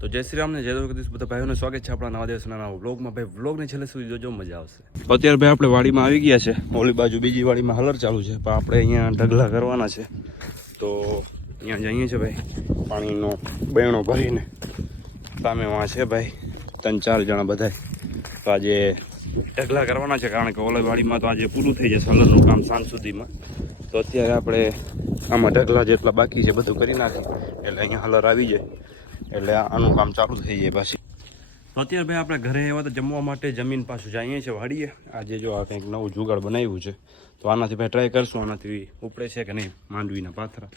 તો જય શ્રી રામને જય દ્વારકાધીશ. બધા ભાઈઓને સ્વાગત છે આપણા નવા દિવસના નવા વ્લોગમાં ભાઈ વ્લોગને છેલ્લે સુધી જોજો, મજા આવશે. અત્યારે ભાઈ આપણે વાડીમાં આવી ગયા છે. ઓલી બાજુ બીજી વાડીમાં હલર ચાલુ છે. પણ આપણે અહીંયા ઢગલા કરવાના છે. તો અહીંયા જઈએ છે ભાઈ. પાણીનો બહેણો ભરીને. સામે વાં છે ભાઈ. ત્રણ ચાર જણા બધાય. તો આજે ઢગલા કરવાના છે કારણ કે ઓલી વાડીમાં તો આજે પૂરું થઈ જશે હલરનું કામ સાંજ સુધીમાં. તો અત્યારે આપણે આમાં ઢગલા જેટલા બાકી છે, બધું કરી નાખીએ એટલે અહીંયા હલર આવી જાય. એટલે આનું કામ ચાલુ થઈ જાય પાછી. અત્યારે ભાઈ આપણે ઘરે આવ્યા તો જમવા માટે જમીન પાછું જઈએ છીએ વાડીએ. આજે જો આ કંઈક નવું જુગાડ બનાવ્યું છે, તો આનાથી ભાઈ ટ્રાય કરશું, આનાથી ઉપડે છે કે નહીં, માંડવીના પાથરા.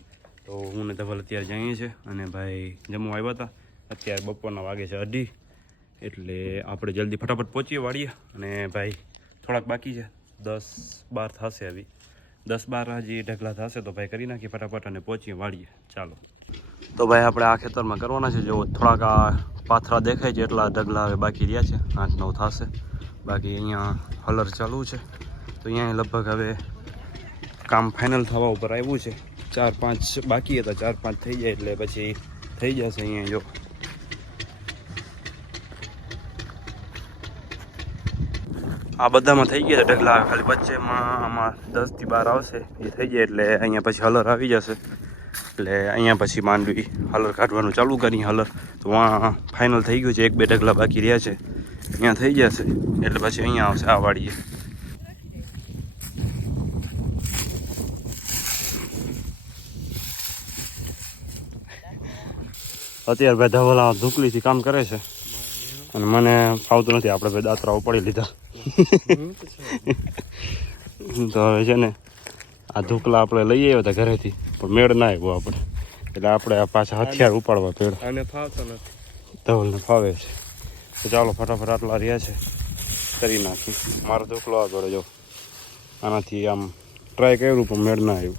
તો હું ને ધવલ અત્યારે જઈએ છીએ અને ભાઈ જમવા આવ્યા હતા. અત્યારે બપોરના વાગે છે અઢી, એટલે આપણે જલ્દી ફટાફટ પહોંચીએ વાડીએ અને ભાઈ થોડાક બાકી છે. દસ બાર થશે આવી. દસ બાર હજી ઢગલા થશે તો ભાઈ કરી નાખીએ ફટાફટ અને પહોંચીએ વાડીએ. ચાલો. તો ભાઈ આપણે આ ખેતરમાં કરવાના છે. જો થોડાક આ પાથરા દેખાય છે એટલા ઢગલા હવે બાકી રહ્યા છે. આઠ નવ થશે. બાકી અહીંયા હલર ચાલુ છે. તો અહીંયા લગભગ હવે કામ ફાઇનલ થવા ઉપર આવ્યું છે. ચાર પાંચ બાકી હતા. ચાર પાંચ થઈ જાય એટલે પછી થઈ જશે અહીંયા, જો. આ બધામાં થઈ ગયા ઢગલા. ખાલી વચ્ચેમાં આમાં દસથી બાર આવશે. એ થઈ જાય એટલે અહીંયા પછી હલર આવી જશે. એટલે અહીંયા પછી માંડવી હલર કાઢવાનું ચાલુ કરી હલર. તો વાં ફાઇનલ થઈ ગયું છે એક બે ઢગલા બાકી રહ્યા છે. અહીંયા થઈ જશે એટલે પછી અહીંયા આવશે આ વાડીએ. અત્યારે ભાઈ ધવલા ધૂકલીથી કામ કરે છે. અને મને ફાવતું નથી આપણે ભાઈ દાતરાઓ ઉપાડી લીધા. તો હવે છે ને આ ધૂકલા આપણે લઈ આવ્યા હતા ઘરેથી. પણ મેળ ના આવ્યો આપણે. એટલે આપણે આ પાછા હથિયાર ઉપાડવા પેડ. અને ફાવતો નથી. ધવલને ફાવે છે. તો ચાલો ફટાફટ આટલા રહ્યા છે. કરી નાખી મારો ધૂકલો આગળ જો. આનાથી આમ ટ્રાય કર્યું પણ મેળ ના આવ્યું.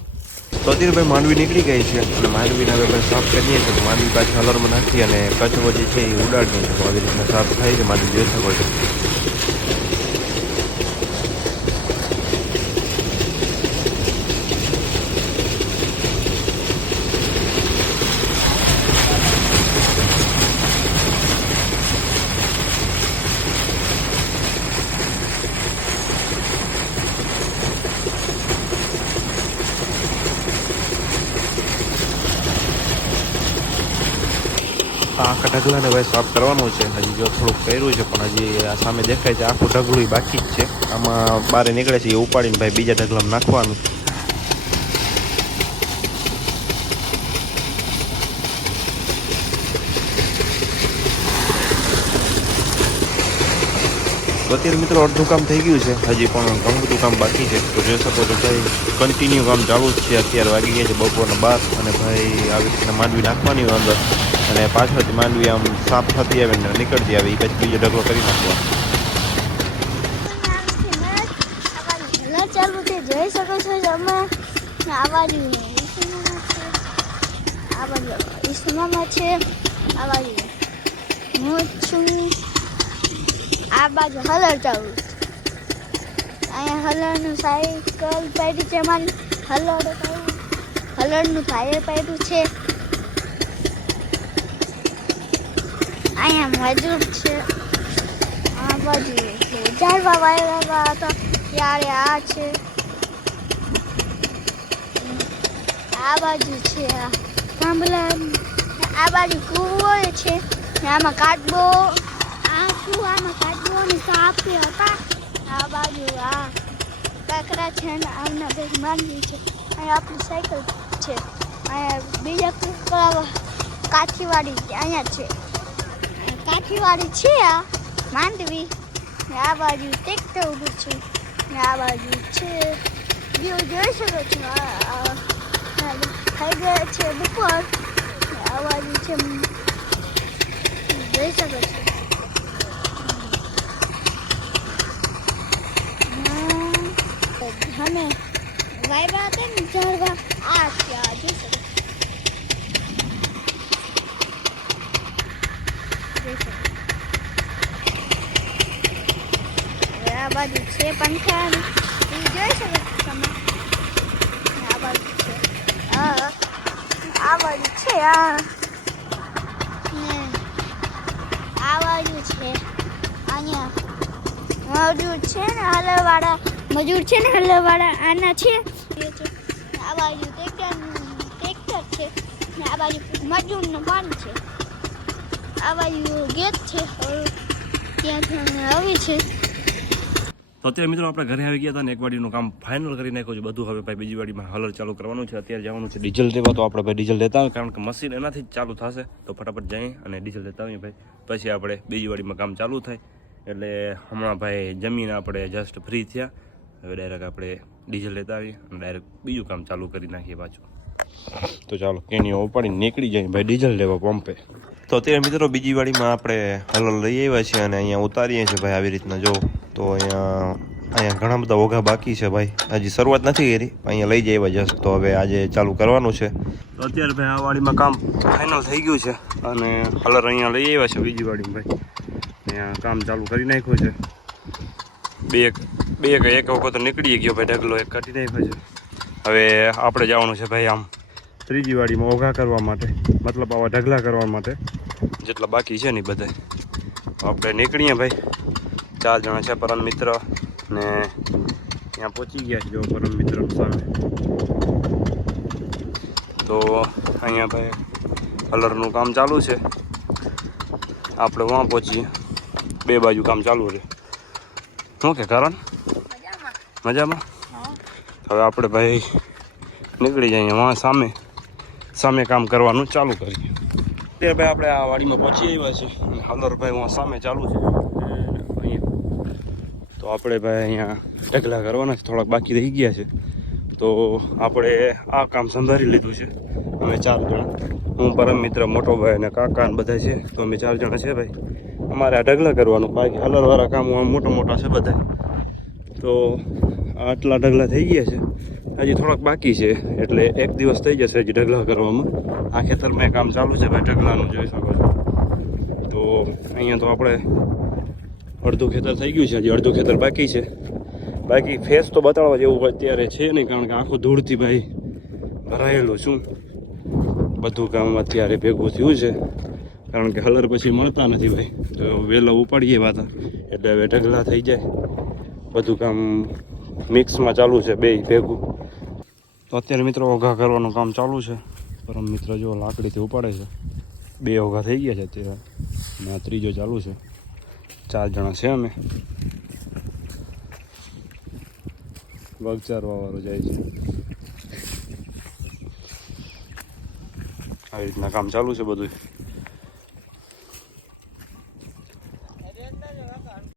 તો માંડવી નીકળી ગઈ છે. અને માંડવીને હવે આપણે સાફ કરીએ છીએ. તો માંડવી પાછી હલરમાં નાખી અને કચરો જે છે એ ઉડાડીએ છીએ. આવી રીતના સાફ થાય છે. માંડવી જોઈ શકો છો આ આખા ઢગલાને ભાઈ સાફ કરવાનું છે. હજી જો થોડુંક કર્યું છે, પણ હજી આ સામે દેખાય છે, આખું ઢગલું બાકી જ છે. આમાં બારે નીકળે છે, એ ઉપાડીને ભાઈ બીજા ઢગલામાં નાખવાનું. અત્યારે મિત્રો અડધું કામ થઈ ગયું છે. હજી પણ ઘણું બધું કામ બાકી છે. તો જોઈ શકો તો ભાઈ કન્ટિન્યુ કામ ચાલુ જ છે. અત્યારે વાગી ગયા છે બપોરના બાર અને ભાઈ આવી રીતના માંડવી નાખવાની હોય અંદર. અને પાછળથી માંડવી આમ સાફ થતી આવે ને નીકળતી આવે એ પછી બીજો ઢગલો કરી નાખવા જોઈ શકો છો. તમે આ બાજુ છે. આ હું છું. આ બાજુ હલર ચાલુ અહીંયા હલરનું સાયકલ પાડ્યું છે મારી. હલર હલરનું ટાયર પાડ્યું છે. અહીંયા મજૂર છે. આ બાજુ ઝાડવા વાયેલા હતા. ત્યારે આ છે. આ બાજુ છે આ. થાંભલા. આ બાજુ કૂવો છે. આમાં કૂવામાં કાચબો ને સાપ હતા. આ બાજુ આ કાકરા છે ને આમના બે માંડવી છે. અહીંયા આપણી સાયકલ છે. અહીંયા બીજા કાઠીવાડી અહીંયા છે. કાઠીવાડી છે આ માંડવી. ને આ બાજુ ટેક્ટર ઊભું છે. ને આ બાજુ છે વ્યૂ જોઈ શકો છો થઈ ગયા છે બપોર. આ બાજુ છે જોઈ શકો છો હમ, અમે વાયરા હતા ને ઝાડવા આ છે આ જોઈ શકો છો. જોઈ શકો છો. હવે આ બાજુ છે પંખા ને જોઈ શકો તમે. આ બાજુ છે. આ આ બાજુ છે આ ને છે. અહીંયા. મજૂર છે ને હલવાળા મજૂર છે ને હલવાળા આના છે. એ. આ બાજુ ટ્રેક્ટર ટ્રેક્ટર છે. ને આ બાજુ મજૂરનું પાન છે. આ બાજુ ગેટ છે. ત્યાંથી આવી છે. તો અત્યારે મિત્રો આપણે ઘરે આવી ગયા હતા ને એક વાડીનું કામ ફાઇનલ કરી નાખ્યું છે. બધું હવે ભાઈ બીજી વાડીમાં હલર ચાલુ કરવાનું છે. અત્યારે જવાનું છે ડીઝલ દેવા તો આપણે ભાઈ ડીઝલ લેતા કારણ કે મશીન એનાથી જ ચાલુ થશે. તો ફટાફટ જઈએ અને ડીઝલ લેતા આવીએ ભાઈ. પછી આપણે બીજી વાડીમાં કામ ચાલુ થાય. એટલે હમણાં ભાઈ જમીન આપણે જસ્ટ ફ્રી થયા. હવે ડાયરેક્ટ આપણે ડીઝલ લેતા આવીએ અને ડાયરેક્ટ બીજું કામ ચાલુ કરી નાખીએ પાછું. તો ચાલો કેનીઓ ઉપાડી નીકળી જાય ભાઈ ડીઝલ લેવા પંપે. તો અત્યારે મિત્રો બીજી વાડીમાં આપણે હલર લઈ આવ્યા છીએ અને અહીંયા ઉતારીએ છીએ ભાઈ આવી રીતના. જો તો અહીંયા અહીંયા ઘણા બધા ઓઘા બાકી છે ભાઈ. હજી શરૂઆત નથી કરી અહીંયા લઈ જાય જસ્ટ તો હવે આજે ચાલુ કરવાનું છે. અત્યારે ભાઈ આ વાડીમાં કામ ફાઇનલ થઈ ગયું છે અને કલર અહીંયા લઈ આવ્યા છે બીજી વાડીમાં ભાઈ. અહીંયા કામ ચાલુ કરી નાખ્યું છે. બે બે એક એક વખત નીકળી ગયો ભાઈ, ઢગલો એક કાઢી નાખ્યો છે. હવે આપણે જવાનું છે ભાઈ આમ ત્રીજી વાડીમાં ઓઘા કરવા માટે, મતલબ આવા ઢગલા કરવા માટે. જેટલા બાકી છે ને બધા આપણે નીકળીએ ભાઈ. ચાર જણા છે પરમ મિત્ર ને ત્યાં પહોંચી ગયા છે જો પરમ મિત્ર સામે. તો અહીંયા ભાઈ કલરનું કામ ચાલુ છે. આપણે વાં પહોંચીએ. બે બાજુ કામ ચાલુ છે શું કે કારણ? મજામાં. હવે આપણે ભાઈ નીકળી જઈએ વાં સામે. સામે કામ કરવાનું ચાલુ કરીએ. તે ભાઈ આપણે આ વાડીમાં પહોંચી આવ્યા છે. હલરભાઈ વાં સામે ચાલુ છે. તો આપણે ભાઈ અહીંયા ઢગલા કરવાના છે, થોડાક બાકી રહી ગયા છે. તો આપણે આ કામ સંભાળી લીધું છે. અમે ચાર જણા. હું, પરમ મિત્ર મોટો ભાઈ અને કાકા અને બધા છે. તો અમે ચાર જણા છે ભાઈ. અમારે આ ઢગલા કરવાનું બાકી. હલરવાળા કામ મોટા મોટા છે બધા. તો આટલા ઢગલા થઈ ગયા છે. હજી થોડાક બાકી છે. એટલે એક દિવસ થઈ જશે હજી ઢગલા કરવામાં. આ ખેતરમાં કામ ચાલુ છે ભાઈ, ઢગલાનું જોઈ શકો છો. તો અહીંયા તો આપણે અડધું ખેતર થઈ ગયું છે, હજી અડધું ખેતર બાકી છે. બાકી ફેસ તો બતાડવા જેવું અત્યારે છે નહીં, કારણ કે આખું ધૂળથી ભાઈ ભરાયેલું છું. બધું કામ અત્યારે ભેગું થયું છે, કારણ કે હલર પછી મળતા નથી ભાઈ. તો વહેલો ઉપાડીએ વાતા, એટલે હવે ઢગલા થઈ જાય. બધું કામ મિક્સમાં ચાલુ છે બે ભેગું. તો અત્યારે મિત્રો ઓઘા કરવાનું કામ ચાલુ છે, પરમ મિત્ર જો લાકડીથી ઉપાડે છે. બે ઓઘા થઈ ગયા છે અત્યારે અને ત્રીજો ચાલુ છે. ચાર જણા છે અમે. વગચારવા વાળો જાય છે. આવી રીતના કામ ચાલુ છે બધું.